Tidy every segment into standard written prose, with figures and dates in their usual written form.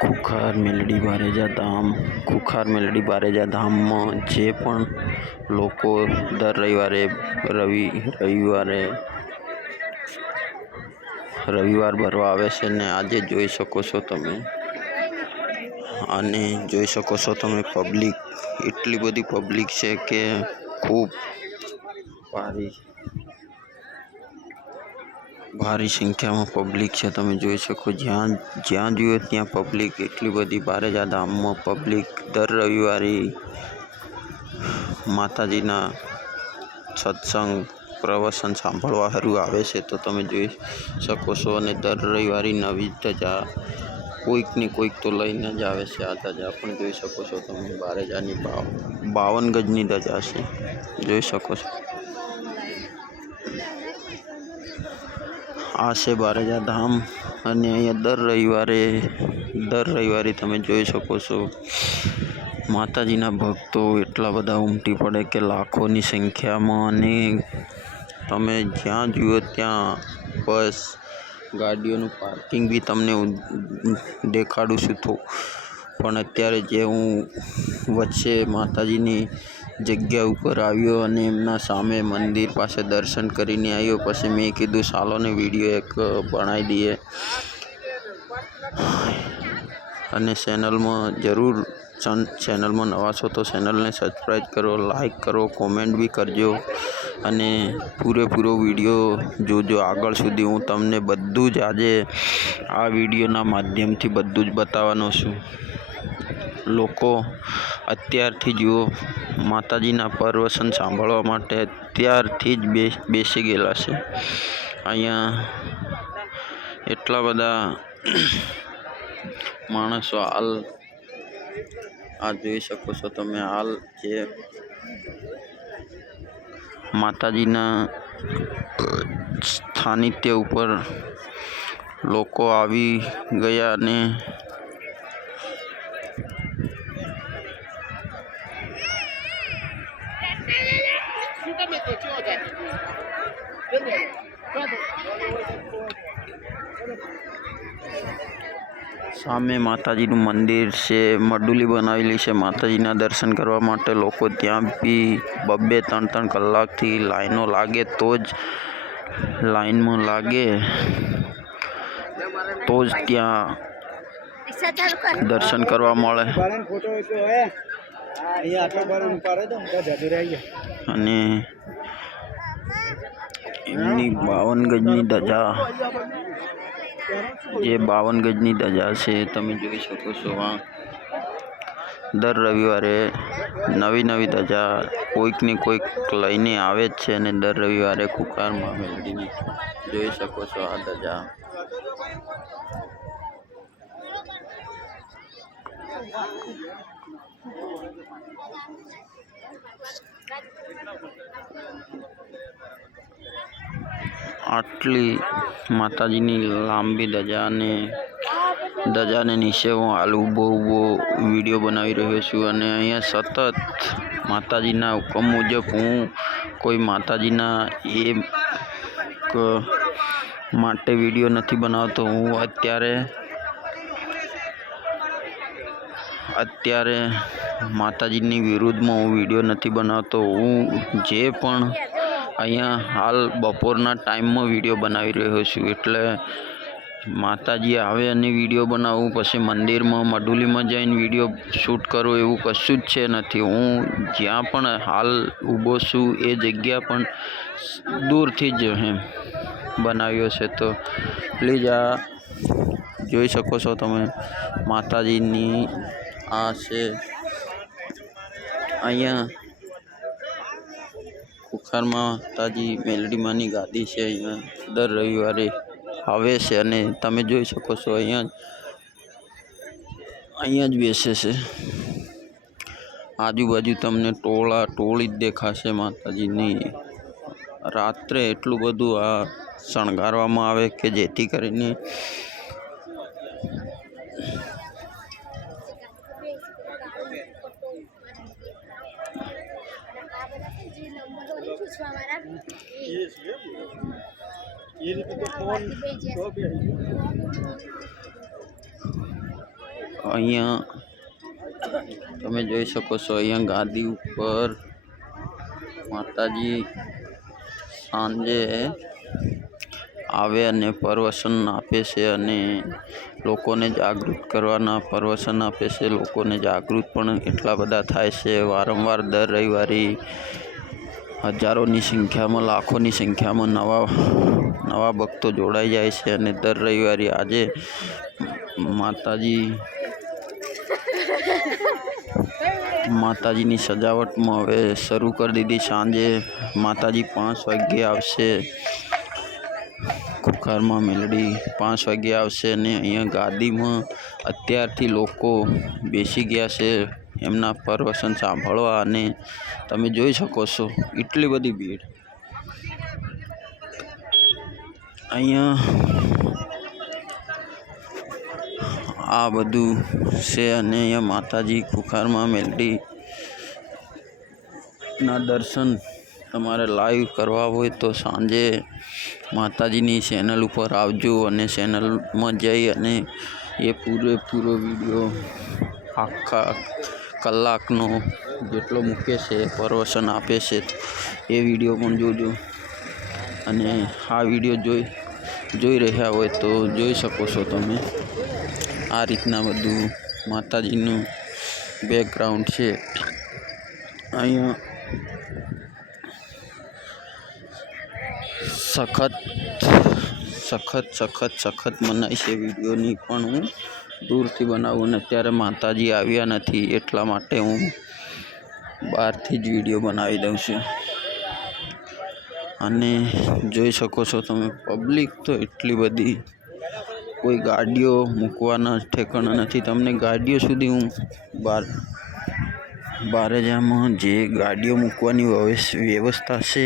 ખુખાર મેલડી બારેજા ધામમાં જે પણ લોકો દર રવિવાર ભરવા આવે છે ને આજે જોઈ શકો છો તમે, અને જોઈ શકો છો તમે પબ્લિક, એટલી બધી પબ્લિક છે કે ખૂબ ભારી સંખ્યામાં પબ્લિક છે. તમે જોઈ શકો જ્યાં જુએ ત્યાં પબ્લિક, એટલી બધી બારેજા ધામમાં પબ્લિક દર રવિવારે માતાજીના સત્સંગ પ્રવચન સાંભળવા હારું આવે છે. તો તમે જોઈ શકો છો, અને દર રવિવારે નવી ધજા કોઈક ને કોઈક તો લઈને જ આવે છે. આ ધજા પણ જોઈ શકો છો તમે, બારેજાની 52 ગજની ધજા છે, જોઈ શકો છો. આ છે બારેજા ધામ, અને અહીંયા દર રવિવારે તમે જોઈ શકો છો માતાજીના ભક્તો એટલા બધા ઉમટી પડે કે લાખોની સંખ્યામાં, અને તમે જ્યાં જુઓ ત્યાં બસ ગાડીઓનું પાર્કિંગ બી તમને દેખાડું છું. તો પણ અત્યારે જે હું વચ્ચે માતાજીની જગ્યા ઉપર આવ્યો અને એમના સામે મંદિર પાસે દર્શન કરીને આવ્યો, પછી મેં કીધું ચાલો ને વિડીયો એક બનાવી દઈએ. અને ચેનલમાં નવા છો તો ચેનલને સબસ્ક્રાઈબ કરો, લાઈક કરો, કોમેન્ટ બી કરજો, અને પૂરેપૂરો વિડીયો જોજો આગળ સુધી. હું તમને બધું જ આજે આ વિડીયોના માધ્યમથી બધું જ બતાવવાનો છું. લોકો અત્યારથી જુઓ માતાજીના પ્રવચન સાંભળવા માટે અત્યારથી જ બેસી ગયેલા છે. અહીંયા એટલા બધા માણસો હાલ આ જોઈ શકો છો તમે, હાલ જે માતાજીના સાનિધ્ય ઉપર લોકો આવી ગયા, અને સામે માતાજીનું મંદિર છે, મડુલી બનાવેલી છે. માતાજીના દર્શન કરવા માટે લોકો ત્યાં બી 2-3 કલાકથી લાઈનો લાગે તો જ ત્યાં દર્શન કરવા મળે. અને એમની 52 ગજની ધજા, જે 52 ગજની ધજા છે તમે જોઈ શકો છો. દર રવિવારે નવી ધજા કોઈક ને કોઈક લઈને આવે જ છે, અને દર રવિવારે ખુખારમાં મેલડીની જોઈ શકો છો આ ધજા. આટલી માતાજીની લાંબી ધજાને નીચે હું હાલ ઊભો વિડીયો બનાવી રહ્યો છું, અને અહીંયા સતત માતાજીના હુકમ મુજબ હું કોઈ માતાજીના માટે વિડીયો નથી બનાવતો. હું અત્યારે માતાજીની વિરુદ્ધમાં હું વિડીયો નથી બનાવતો. હું જે પણ અહીંયા હાલ બપોરના ટાઈમમાં વિડીયો બનાવી રહ્યો છું, એટલે માતાજી આવે અને વિડીયો બનાવું, પછી મંદિરમાં મડુલીમાં જઈને વિડીયો શૂટ કરું, એવું કશું જ છે નથી. હું જ્યાં પણ હાલ ઊભો છું એ જગ્યા પણ દૂરથી જ બનાવ્યો છે. તો પ્લીઝ આ જોઈ શકો છો તમે માતાજીની આ છે. અહીંયા ખુખારમાં માતાજી મેલડીમાંની ગાદી છે. અહીંયા દર રવિવારે આવે છે, અને તમે જોઈ શકો છો અહીંયા જ બેસે છે. આજુબાજુ તમને ટોળી જ દેખાશે માતાજીની. રાત્રે એટલું બધું આ શણગારવામાં આવે કે જેથી કરીને અહીંયા તમે જોઈ શકો છો, અહીંયા ગાદી ઉપર માતાજી સાંજે આવે અને પ્રવચન આપે છે અને લોકોને જાગૃત કરવાના પ્રવચન આપે છે. લોકોને જાગૃત પણ એટલા બધા થાય છે. વારંવાર દર રવિવારે હજારોની સંખ્યામાં, લાખોની સંખ્યામાં નવા ભક્તો જોડાઈ જાય છે અને દર રવિવારે આજે માતાજીની સજાવટમાં હવે શરૂ કરી દીધી. સાંજે માતાજી 5 વાગ્યે આવશે. ખુખારમાં મેલડી 5 વાગ્યે આવશે અને અહીંયા ગાદીમાં અત્યારથી લોકો બેસી ગયા છે એમના પ્રવચન સાંભળવા અને તમે જોઈ શકો છો એટલી બધી ભીડ અહીંયા. આ બધું છે અને અહીંયા માતાજી ખુખારમાં મેલડીના દર્શન તમારે લાઈવ કરવા હોય તો સાંજે માતાજીની ચેનલ ઉપર આવજો અને ચેનલમાં જઈ અને એ પૂરેપૂરો વિડીયો આખા કલાકનો જેટલો મૂકે છે, પ્રવચન આપે છે, એ વિડીયો પણ જોજો. અને આ વિડીયો જોઈ રહ્યા હોય તો જોઈ શકો છો તમે. આ રીતના બધું માતાજીનું બેકગ્રાઉન્ડ છે. અહીંયા સખત મનાઈ છે વિડીયોની, પણ હું દૂરથી બનાવું અને અત્યારે માતાજી આવ્યા નથી એટલા માટે હું બહારથી જ વિડીયો બનાવી દઉં છું. અને જોઈ શકો છો તમે, પબ્લિક તો એટલી બધી, કોઈ ગાડીઓ મૂકવાના ઠેકાણા નથી. તમને ગાડીઓ સુધી હું બારેજામાં જે ગાડીઓ મૂકવાની વ્યવસ્થા છે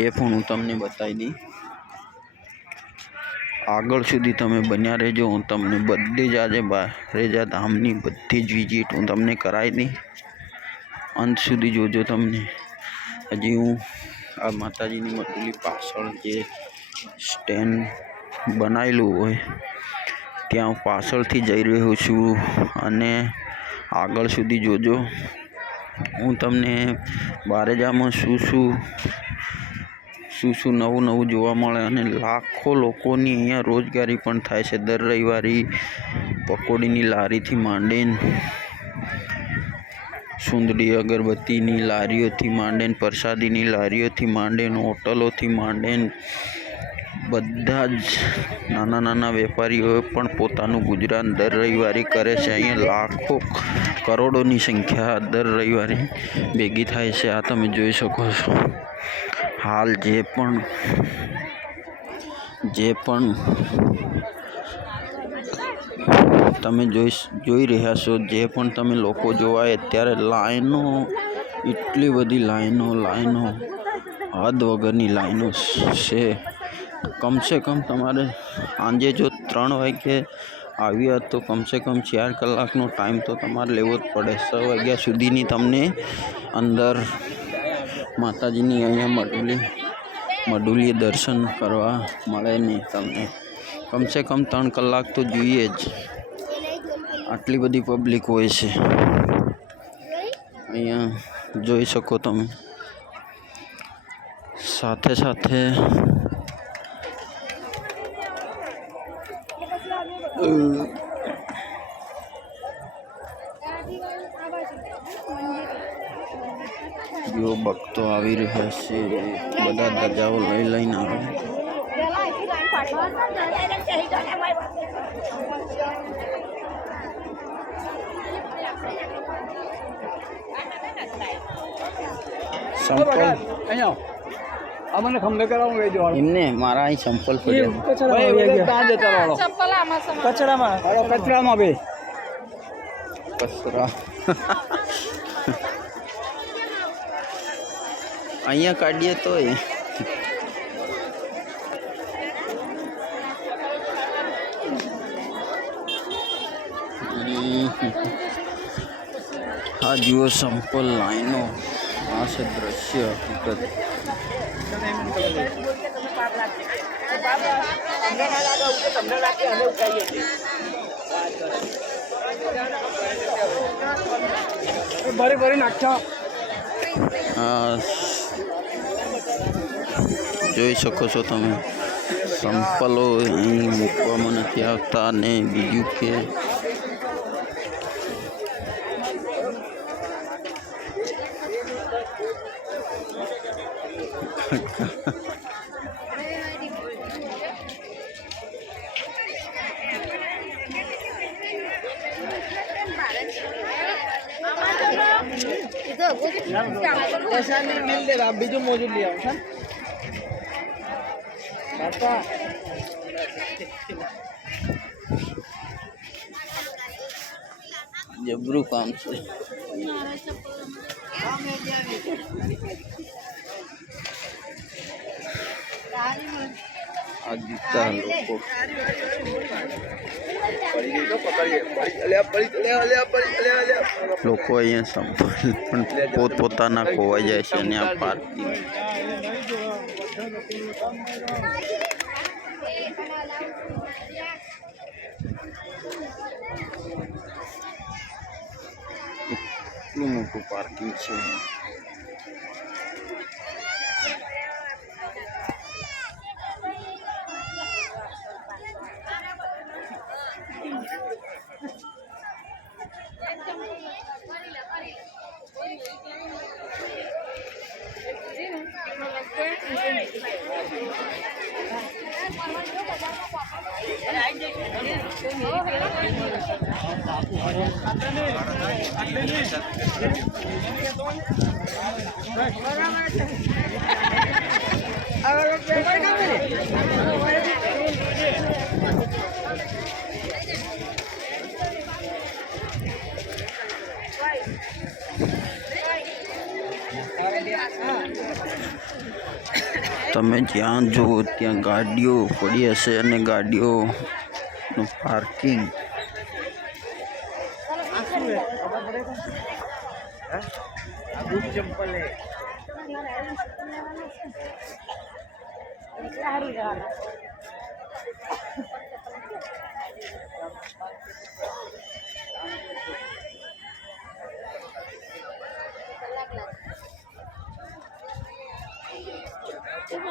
એ પણ હું તમને બતાવી દઈ. આગળ સુધી તમે બન્યા રહેજો. હું તમને બધી જ આજે બારેજા ધામની બધી જ વિઝિટ હું તમને કરાવી દઈ. અંત સુધી જોજો. તમને હજી હું આ માતાજીની મટુલી પાછળ જે સ્ટેન્ડ બનાવેલું હોય ત્યાં હું પાછળથી જઈ રહ્યો છું અને આગળ સુધી જોજો. હું તમને બારેજામાં શું નવું જોવા મળે અને લાખો લોકોની અહીંયા રોજગારી પણ થાય છે. દર રવિવારે પકોડીની લારીથી માંડીને, સુંદડી અગરબત્તીની લારીઓથી માંડીને, પ્રસાદીની લારીઓથી માંડીને, હોટલોથી માંડીને બધા જ નાના વેપારીઓ પણ પોતાનું ગુજરાન દર રવિવારે કરે છે. અહીંયા લાખો કરોડોની સંખ્યા દર રવિવારે ભેગી થાય છે. આ તમે જોઈ શકો છો. હાલ જે પણ તમે જોઈ રહ્યા છો, જે પણ તમે લોકો જોવાય અત્યારે લાઈનો, એટલી બધી લાઈનો હદ વગરની લાઈનો છે. કમસે કમ તમારે સાંજે જો 3 વાગ્યે આવ્યા તો કમસે કમ 4 કલાકનો ટાઈમ તો તમારે લેવો જ પડે. 6 વાગ્યા સુધીની તમને અંદર માતાજીની અહીંયા મઢુલીએ દર્શન કરવા મળે નહીં. તમને કમસે કમ 3 કલાક તો જોઈએ જ. આટલી બધી પબ્લિક હોય છે. અહીંયા જોઈ શકો તમે. સાથે જો ભક્તો આવી રહ્યા છે, બધા ધજાઓ લઈને આવે. એમને મારા અહીં સંપલ કચરામાં બે કચરા અહીંયા કાઢીએ તો આ જુઓ સંપલ લાઈનો. આ છે દ્રશ્ય હકીકત. જોઈ શકો છો તમે, સંપલો અહીં મૂકવામાં નથી આવતા. અને બીજું કે बीजू मौजूद लिया જબરું કામ છે. આ જૂતા લોકો અહીંયા સંભાળ પણ પોતપોતાના ખોવાઈ જાય છે. અને આ પાર્કિંગ એટલું મોટું પાર્કિંગ છે. તમે જ્યાં જુઓ ત્યાં ગાડીઓ પડી હશે અને ગાડીઓનું પાર્કિંગ.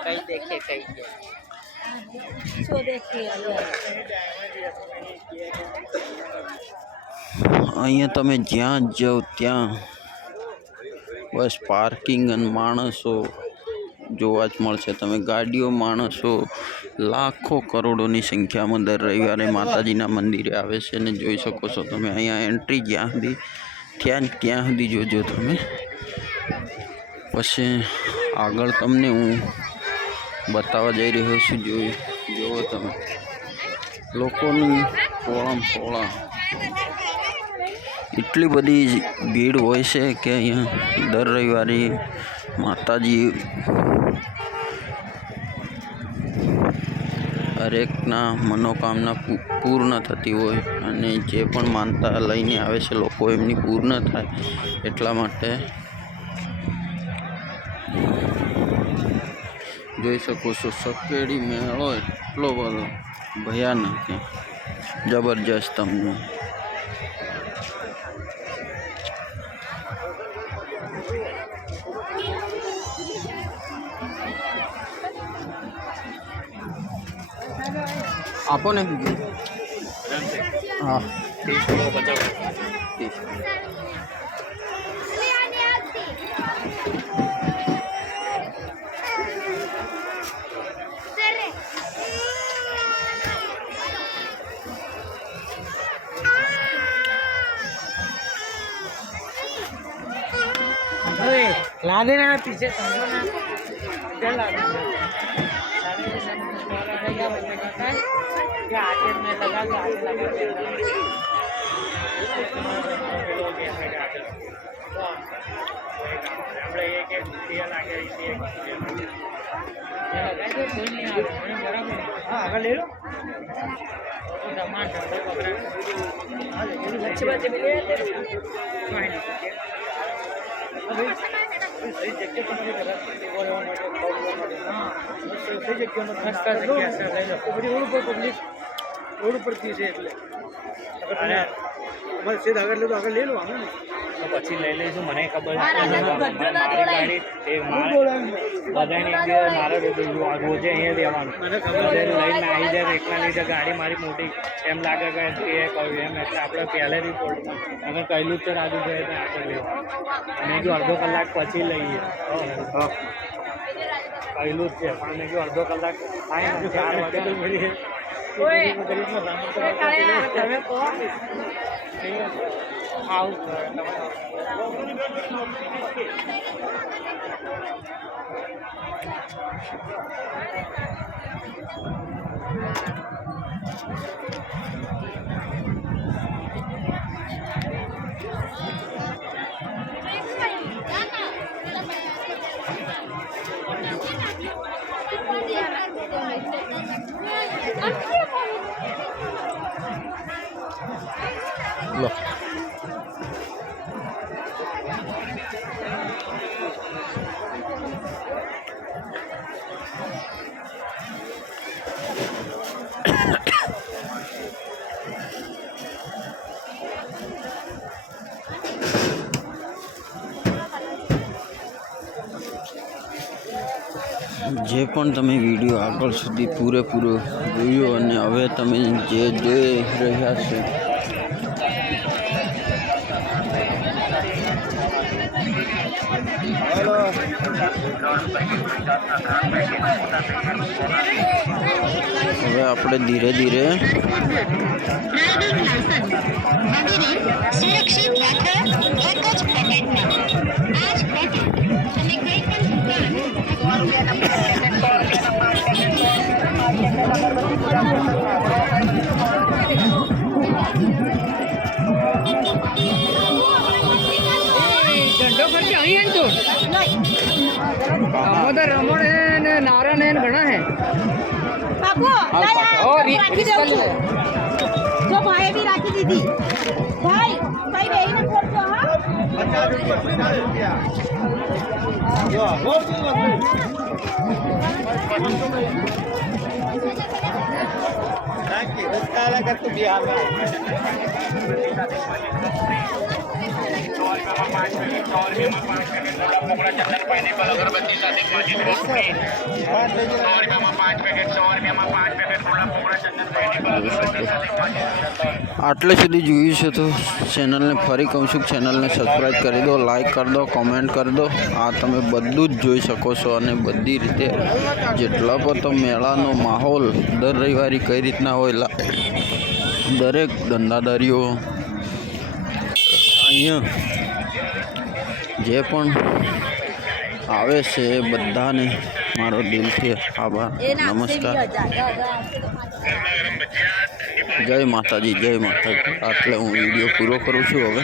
कई देखे कई शो देखिए અહીંયા તમે જ્યાં જાઓ ત્યાં બસ પાર્કિંગ અને માણસો જોવા જ મળશે. તમે ગાડીઓ, માણસો લાખો કરોડોની સંખ્યામાં દર રવિવારે માતાજીના મંદિરે આવે છે. અને જોઈ શકો છો તમે અહીંયા એન્ટ્રી જ્યાં સુધી ત્યાં સુધી જોજો તમે. પછી આગળ તમને હું બતાવવા જઈ રહ્યો છું. જુઓ તમે લોકોની ટોળા એટલી બધી ભીડ હોય છે કે અહીંયા દર રવિવારે માતાજી હરેકના મનોકામના પૂર્ણ થતી હોય. અને જે પણ માનતા લઈને આવે છે લોકો એમની પૂર્ણ થાય એટલા માટે જોઈ શકો છો. સકેડી મેળો એટલો બધો ભયાનક જબરજસ્ત તમને. આપો ને. હા ला देना पीछे समझो ना क्या ला देना क्या आगे में लगा के आगे लगा के આપણે એક એક દિયા લાગે છે એક લગાઈ દો કોઈ નહીં આવે મને બરાબર હા આગળ લઈ લો તો ટમાટર પકડે હા લચ્છી બાજુ મિલે सही जगह पर मुझे लगा कि वो हां सही जगह में खास कर जगह से ले लो तो बड़ी रोड पर पब्लिक रोड पर थी से એટલે અરે સીધ આગળ તો આગળ લઈ લો આને તો પછી લઈ લઈશું મને ખબર છે મારી ગાડી એ બધાને એક દિવસ મારે રોજે અહીંયા રહેવાનું લઈને આવી જાય એકલા લીધે ગાડી મારી મોટી એમ લાગે કે એ કહ્યું એમ એટલે આપણે પહેલેથી અગર કહેલું જ છે રાજુભાઈ તો આગળ લેવાનું મેં કીધું અડધો કલાક પછી લઈએ કહેલું જ છે પણ મેં કીધું અડધો કલાક થાય ને 4 વાગે તો મળી તમે કહો આવું લો જે પણ તમે વિડીયો આગળ સુધી પૂરેપૂરો જોયો અને હવે તમે જે જોઈ રહ્યા છો હવે આપણે ધીરે ધીરે સુરક્ષિત રાખો એક જ પેકેટમાં આ જ પેકેટ તમે કંઈ ધંધો કરશે અહીં તો દામોદર રમણ ને નારાયણ ઘણા હે બાપુ રાખી દઉં છું જો ભાઈએ બી રાખી દીધી ભાઈ ભાઈ બેહીને બોલજો હા આટલે સુધી જોયું છે તો ચેનલને ફરી કહું છું ચેનલને સબસ્ક્રાઈબ કરી દો, લાઈક કરી દો, કોમેન્ટ કરી દો. આ તમે બધું જ જોઈ શકો છો અને બધી રીતે જેટલા પણ તો મેળાનો માહોલ દર રવિવારે કઈ રીતના હોય દરેક ધંધાદારીઓ અહીંયા જે પણ આવે છે એ બધાને મારો દિલથી આભાર, નમસ્કાર, જય માતાજી, જય માતાજી. આટલે હું વિડીયો પૂરો કરું છું હવે.